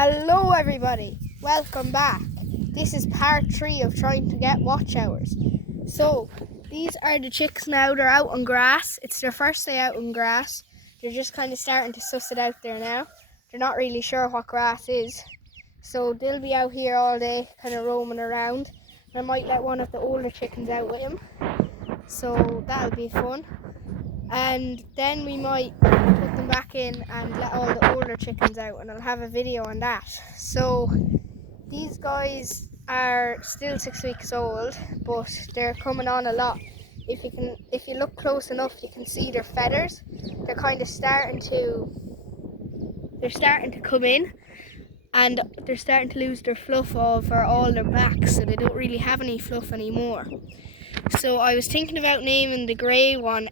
Hello everybody, welcome back. This is part 3 of trying to get watch hours. So these are the chicks now. They're out on grass. It's their first day out on grass. They're just kind of starting to suss it out there now. They're not really sure what grass is. So they'll be out here all day kind of roaming around. I might let one of the older chickens out with him. So that'll be fun. And then we might put them back in and let all the older chickens out, and I'll have a video on that. So these guys are still 6 weeks old, but they're coming on a lot. If you look close enough, you can see their feathers. They're starting to come in, and they're starting to lose their fluff over all their backs, so they don't really have any fluff anymore. So I was thinking about naming the grey one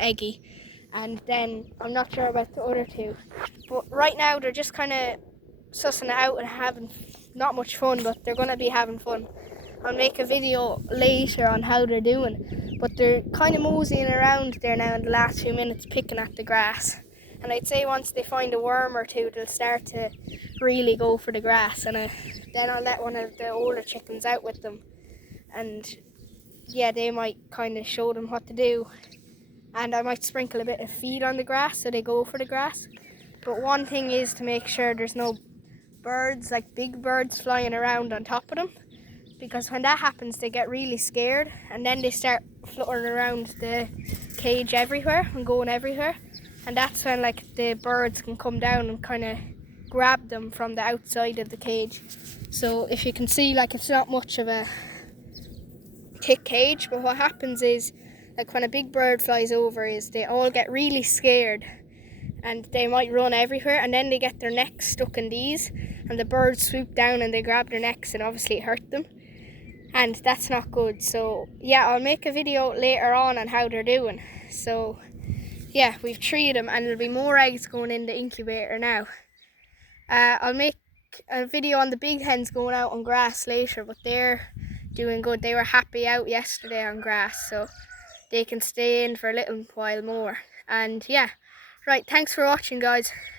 Eggy, and then I'm not sure about the other two. But right now they're just kind of sussing it out and having not much fun, but they're going to be having fun. I'll make a video later on how they're doing, but they're kind of moseying around there now in the last few minutes, picking at the grass. And I'd say once they find a worm or two, they'll start to really go for the grass, and then I'll let one of the older chickens out with them, and yeah, they might kind of show them what to do. And I might sprinkle a bit of feed on the grass so they go for the grass. But one thing is to make sure there's no birds, like big birds, flying around on top of them, because when that happens they get really scared and then they start fluttering around the cage everywhere and going everywhere, and that's when the birds can come down and kind of grab them from the outside of the cage. So if you can see, it's not much of a thick cage, but what happens is when a big bird flies over is they all get really scared and they might run everywhere, and then they get their necks stuck in these and the birds swoop down and they grab their necks and obviously hurt them, and that's not good. So yeah, I'll make a video later on how they're doing. So yeah, we've 3 of them and there'll be more eggs going in the incubator now. I'll make a video on the big hens going out on grass later, but they're doing good. They were happy out yesterday on grass, so they can stay in for a little while more. And yeah, right, thanks for watching, guys.